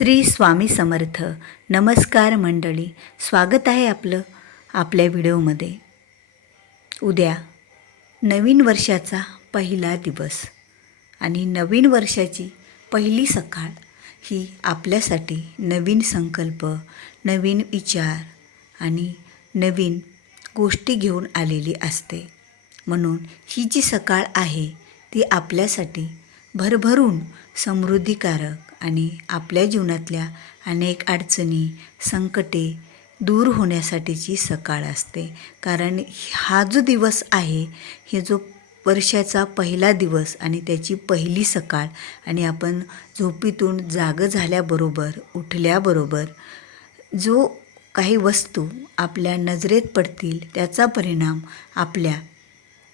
श्री स्वामी समर्थ. नमस्कार मंडळी, स्वागत आहे आपलं आपल्या व्हिडिओमध्ये. उद्या नवीन वर्षाचा पहिला दिवस आणि नवीन वर्षाची पहिली सकाळ ही आपल्यासाठी नवीन संकल्प, नवीन विचार आणि नवीन गोष्टी घेऊन आलेली असते. म्हणून ही जी सकाळ आहे ती आपल्यासाठी भरभरून समृद्धीकारक आणि आपल्या जीवनातल्या अनेक अडचणी, संकटे दूर होण्यासाठीची सकाळ असते. कारण हा जो दिवस आहे, हे जो वर्षाचा पहिला दिवस आणि त्याची पहिली सकाळ, आणि आपण झोपेतून जागं झाल्याबरोबर, उठल्याबरोबर जो काही वस्तू आपल्या नजरेत पडतील त्याचा परिणाम आपल्या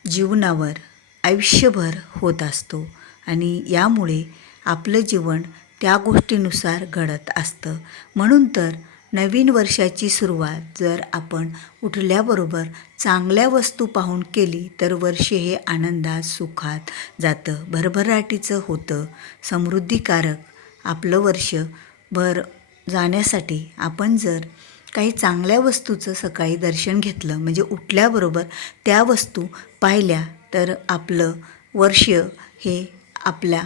जीवनावर आयुष्यभर होत असतो आणि यामुळे आपलं जीवन त्या गोष्टीनुसार घडत असतं. म्हणून तर नवीन वर्षाची सुरुवात जर आपण उठल्याबरोबर चांगल्या वस्तू पाहून केली तर वर्ष हे आनंदात, सुखात जातं, भरभराटीचं होतं, समृद्धीकारक आपलं वर्ष भर जाण्यासाठी आपण जर काही चांगल्या वस्तूचं सकाळी दर्शन घेतलं, म्हणजे उठल्याबरोबर त्या वस्तू पाहिल्या, तर आपलं वर्ष हे आपल्या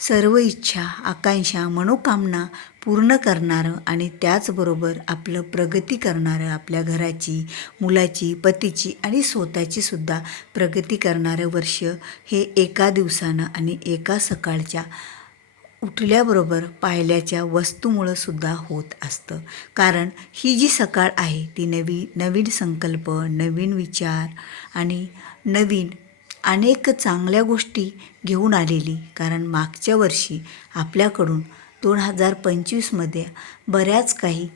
सर्व इच्छा, आकांक्षा, मनोकामना पूर्ण करणारं आणि त्याचबरोबर आपलं प्रगती करणारं, आपल्या घराची, मुलाची, पतीची आणि स्वतःची सुद्धा प्रगती करणारं वर्ष हे एका दिवसानं आणि एका सकाळच्या उठल्याबरोबर पाहिल्याच्या वस्तूमुळं सुद्धा होत असतं. कारण ही जी सकाळ आहे ती नवीन संकल्प, नवीन विचार आणि नवीन अनेक चांगल्या गोष्टी घेऊन आलेली. कारण मागच्या वर्षी आपल्याकडून 2025मध्ये बऱ्याच काही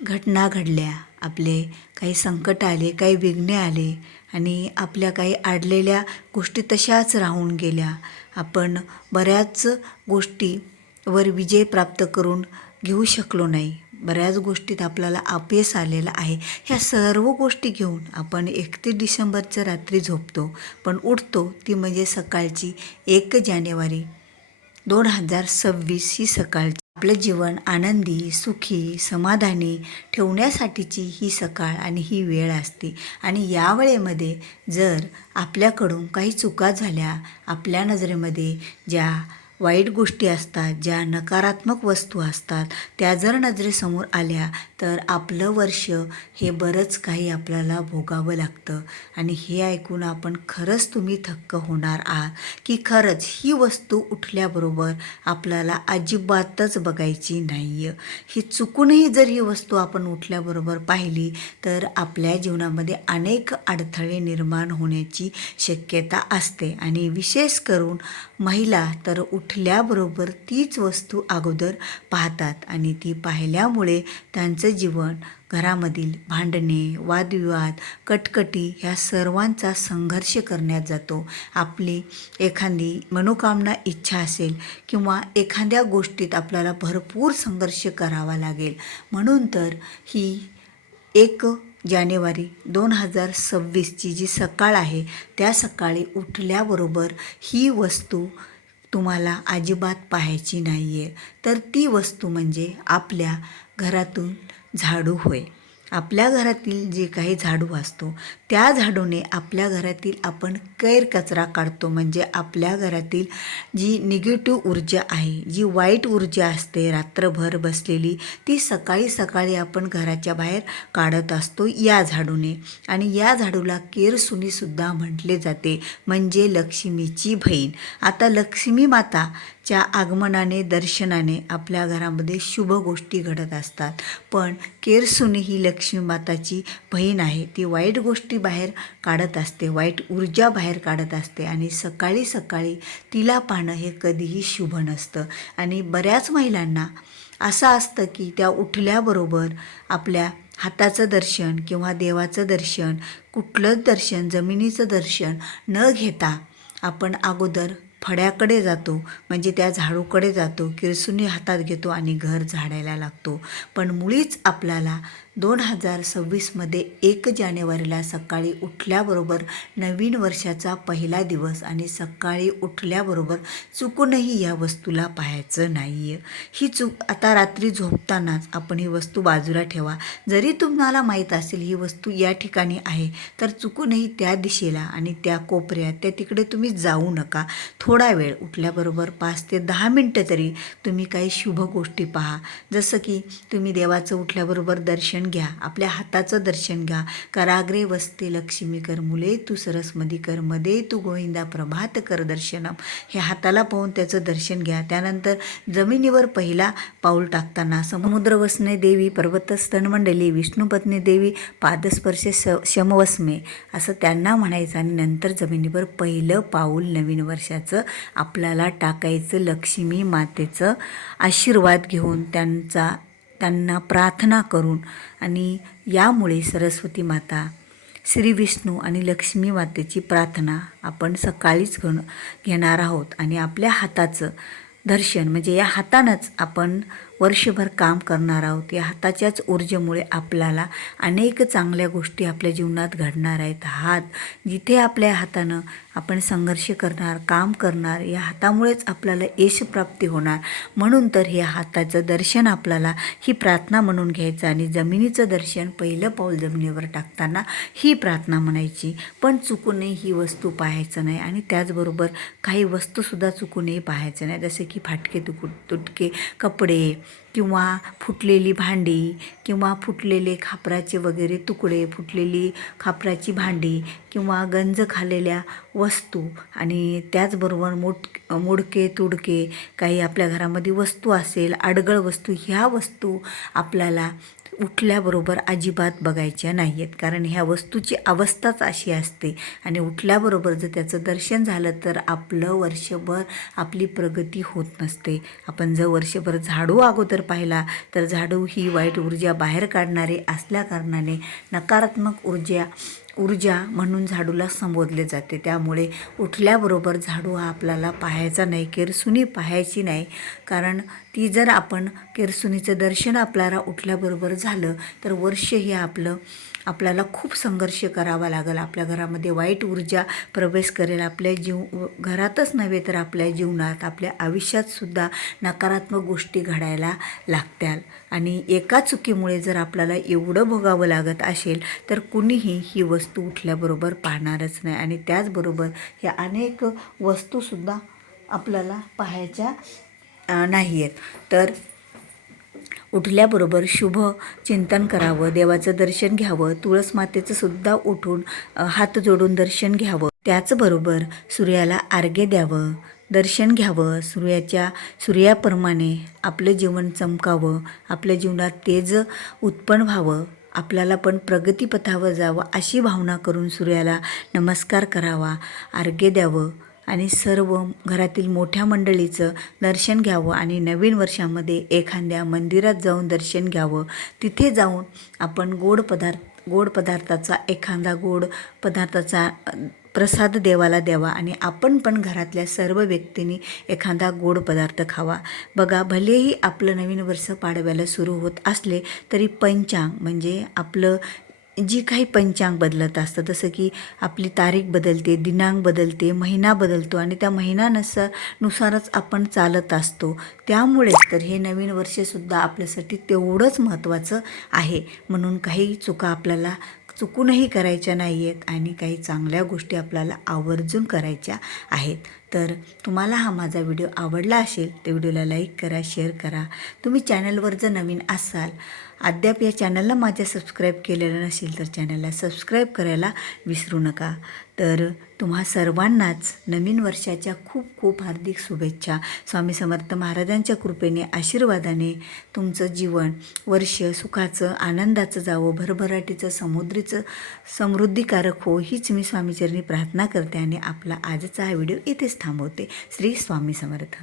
घटना घडल्या, आपले काही संकट आले, काही विघ्ने आले आणि आपल्या काही अडलेल्या गोष्टी तशाच राहून गेल्या. आपण बऱ्याच गोष्टीवर विजय प्राप्त करून घेऊ शकलो नाही. बऱ्याच गोष्टीत आपल्याला अपयश आलेलं आहे. ह्या सर्व गोष्टी घेऊन आपण 31 डिसेंबरच्या रात्री झोपतो, पण उठतो ती म्हणजे सकाळची 1 जानेवारी 2026 ही सकाळची. आपलं जीवन आनंदी, सुखी, समाधानी ठेवण्यासाठीची ही सकाळ आणि ही वेळ असते. आणि या वेळेमध्ये जर आपल्याकडून काही चुका झाल्या, आपल्या नजरेमध्ये ज्या वाईट गोष्टी असतात, ज्या नकारात्मक वस्तू असतात, त्या जर नजरेसमोर आल्या तर आपलं वर्ष हे बरंच काही आपल्याला भोगावं लागतं. आणि हे ऐकून आपण खरंच तुम्ही थक्क होणार आहात की खरंच ही वस्तू उठल्याबरोबर आपल्याला अजिबातच बघायची नाही आहे. ही चुकूनही जर ही वस्तू आपण उठल्याबरोबर पाहिली तर आपल्या जीवनामध्ये अनेक अडथळे निर्माण होण्याची शक्यता असते. आणि विशेष करून महिला तर उठल्याबरोबर तीच वस्तू अगोदर पाहतात आणि ती पाहिल्यामुळे त्यांचं जीवन, घरामधील भांडणे, वादविवाद, कटकटी ह्या सर्वांचा संघर्ष करण्यात जातो. आपली एखादी मनोकामना, इच्छा असेल किंवा एखाद्या गोष्टीत आपल्याला भरपूर संघर्ष करावा लागेल. म्हणून तर ही 1 जानेवारी 2026ची जी सकाळ आहे त्या सकाळी उठल्याबरोबर ही वस्तू तुम्हाला अजिबात पाहायची नाही आहे. तर ती वस्तू म्हणजे आपल्या घरातून झाडू होय. आपल्या घरातील जे काही झाडू असतो त्या झाडूने आपल्या घरातील आपण कचरा काढतो. म्हणजे आपल्या घरातील जी निगेटिव्ह ऊर्जा आहे, जी वाईट ऊर्जा असते रात्रभर बसलेली, ती सकाळी सकाळी आपण घराच्या बाहेर काढत असतो या झाडूने. आणि या झाडूला केरसुनीसुद्धा म्हटले जाते, म्हणजे लक्ष्मीची बहीण. आता लक्ष्मी माताच्या आगमनाने, दर्शनाने आपल्या घरामध्ये शुभ गोष्टी घडत असतात. पण केरसुनी ही लक्ष्मी माताची बहीण आहे. ती वाईट गोष्टी बाहेर काढत असते, वाईट ऊर्जा बाहेर काढत असते आणि सकाळी सकाळी तिला पाहणं हे कधीही शुभ नसतं. आणि बऱ्याच महिलांना असं असतं की त्या उठल्याबरोबर आपल्या हाताचं दर्शन किंवा देवाचं दर्शन, कुठलंच दर्शन, जमिनीचं दर्शन न घेता आपण अगोदर फड्याकडे जातो, म्हणजे त्या झाडूकडे जातो, किरसुनी हातात घेतो आणि घर झाडायला लागतो. पण मुळीच आपल्याला 2026मध्ये 1 जानेवारीला सकाळी उठल्याबरोबर नवीन वर्षाचा पहिला दिवस आणि सकाळी उठल्याबरोबर चुकूनही या वस्तूला पाहायचं नाही आहे. ही चूक आता रात्री झोपतानाच आपण ही वस्तू बाजूला ठेवा. जरी तुम्हाला माहीत असेल ही वस्तू या ठिकाणी आहे तर चुकूनही त्या दिशेला आणि त्या कोपऱ्यात त्या तिकडे तुम्ही जाऊ नका. थोडा वेळ उठल्याबरोबर 5 ते 10 मिनटं तरी तुम्ही काही शुभ गोष्टी पहा. जसं की तुम्ही देवाचं उठल्याबरोबर दर्शन घ्या, आपल्या हाताचं दर्शन घ्या. कराग्रे वसते लक्ष्मी कर मुले तू सरस्वती कर मध्ये तू गोविंदा प्रभात कर दर्शनम. हे हाताला पाहून त्याचं दर्शन घ्या. त्यानंतर जमिनीवर पहिला पाऊल टाकताना समुद्र वसने देवी पर्वतस्तनमंडली विष्णुपत्नी देवी पादस्पर्श शमवस्मे असं त्यांना म्हणायचं आणि नंतर जमिनीवर पहिलं पाऊल नवीन वर्षाचं आपल्याला टाकायचं. लक्ष्मी मातेचं आशीर्वाद घेऊन त्यांना प्रार्थना करून आणि यामुळे सरस्वती माता, श्री विष्णू आणि लक्ष्मी मातेची प्रार्थना आपण सकाळीच घेणार आहोत. आणि आपल्या हाताचं दर्शन म्हणजे या हातानंच आपण वर्षभर काम करणार आहोत. या हाताच्याच ऊर्जेमुळे आपल्याला अनेक चांगल्या गोष्टी आपल्या जीवनात घडणार आहेत. हात जिथे आपल्या हातानं आपण संघर्ष करणार, काम करणार, या हातामुळेच आपल्याला यशप्राप्ती होणार. म्हणून तर या हाताचं दर्शन आपल्याला ही प्रार्थना म्हणून घ्यायचं आणि जमिनीचं दर्शन पहिलं पाऊल जमिनीवर टाकताना ही प्रार्थना म्हणायची. पण चुकूनही ही वस्तू पाहायचं नाही आणि त्याचबरोबर काही वस्तूसुद्धा चुकूनही पाहायचं नाही. जसे की फाटके तुटके कपडे किंवा फुटलेली भांडी किंवा फुटलेले खापराचे वगैरे तुकडे, फुटलेली खापराची भांडी किंवा गंज खाल्लेल्या वस्तू आणि त्याचबरोबर मोडके तुडके काही आपल्या घरामध्ये वस्तू असेल, अडगळ वस्तू, ह्या वस्तू आपल्याला उठल्याबरोबर अजिबात बघायच्या नाही आहेत. कारण ह्या वस्तूची अवस्थाच अशी असते आणि उठल्याबरोबर जर त्याचं दर्शन झालं तर आपलं वर्षभर आपली प्रगती होत नसते. आपण जर वर्षभर झाडू अगोदर पाहिला तर झाडू ही वाईट ऊर्जा बाहेर काढणारे असल्याकारणाने नकारात्मक ऊर्जा म्हणून झाडूला संबोधले जाते. त्यामुळे उठल्याबरोबर झाडू हा आपल्याला पाहायचा नाही, केरसुनी पाहायची नाही. कारण ती जर आपण केरसुनीचं दर्शन आपल्याला उठल्याबरोबर झालं तर वर्ष हे आपल्याला खूप संघर्ष करावा लागेल. आपल्या घरामध्ये वाईट ऊर्जा प्रवेश करेल. आपल्या घरातच नव्हे तर आपल्या जीवनात, आपल्या आयुष्यातसुद्धा नकारात्मक गोष्टी घडायला लागत्याल. आणि एका चुकीमुळे जर आपल्याला एवढं भोगावं लागत असेल तर कुणीही ही वस्तू उठल्याबरोबर पाहणारच नाही. आणि त्याचबरोबर ह्या अनेक वस्तूसुद्धा आपल्याला पाहायच्या नाही आहेत. तर उठल्याबरोबर शुभ चिंतन करावं, देवाचं दर्शन घ्यावं, तुळस मातेचं सुद्धा उठून हात जोडून दर्शन घ्यावं. त्याचबरोबर सूर्याला अर्घ्य द्यावं, दर्शन घ्यावं. सूर्याप्रमाणे आपलं जीवन चमकावं, आपल्या जीवनात तेज उत्पन्न व्हावं, आपल्याला पण प्रगतीपथावर जावं अशी भावना करून सूर्याला नमस्कार करावा, अर्घ्य द्यावं आणि सर्व घरातील मोठ्या मंडळीचं दर्शन घ्यावं. आणि नवीन वर्षामध्ये एखाद्या मंदिरात जाऊन दर्शन घ्यावं. तिथे जाऊन आपण गोड पदार्थाचा एखादा गोड पदार्थाचा प्रसाद देवाला द्यावा आणि आपण पण घरातल्या सर्व व्यक्तींनी एखादा गोड पदार्थ खावा. बघा, भलेही आपलं नवीन वर्ष पाडव्याला सुरू होत असले तरी पंचांग म्हणजे आपलं जी काही पंचांग बदलत असतं, जसं की आपली तारीख बदलते, दिनांक बदलते, महिना बदलतो आणि त्या महिन्यानुसारच आपण चालत असतो. त्यामुळेच तर हे नवीन वर्षसुद्धा आपल्यासाठी तेवढंच महत्त्वाचं आहे. म्हणून काही चुका आपल्याला चुकूनही करायच्या नाही आहेत आणि काही चांगल्या गोष्टी आपल्याला आवर्जून करायच्या आहेत. तर तुम्हाला हा माझा व्हिडिओ आवडला असेल तर व्हिडिओला लाईक करा, शेअर करा. तुम्ही चॅनलवर जर नवीन असाल, अद्याप या चॅनलला माझ्या सबस्क्राईब केलेलं नसेल तर चॅनलला सबस्क्राईब करायला विसरू नका. तर तुम्हा सर्वांनाच नवीन वर्षाच्या खूप खूप हार्दिक शुभेच्छा. स्वामी समर्थ महाराजांच्या कृपेने, आशीर्वादाने तुमचं जीवन वर्ष सुखाचं, आनंदाचं जावं, भरभराटीचं, समृद्धिकारक हो, हीच मी स्वामीचरणी प्रार्थना करते आणि आपला आजचा हा व्हिडिओ इथेच थांबवते. श्री स्वामी समर्थ.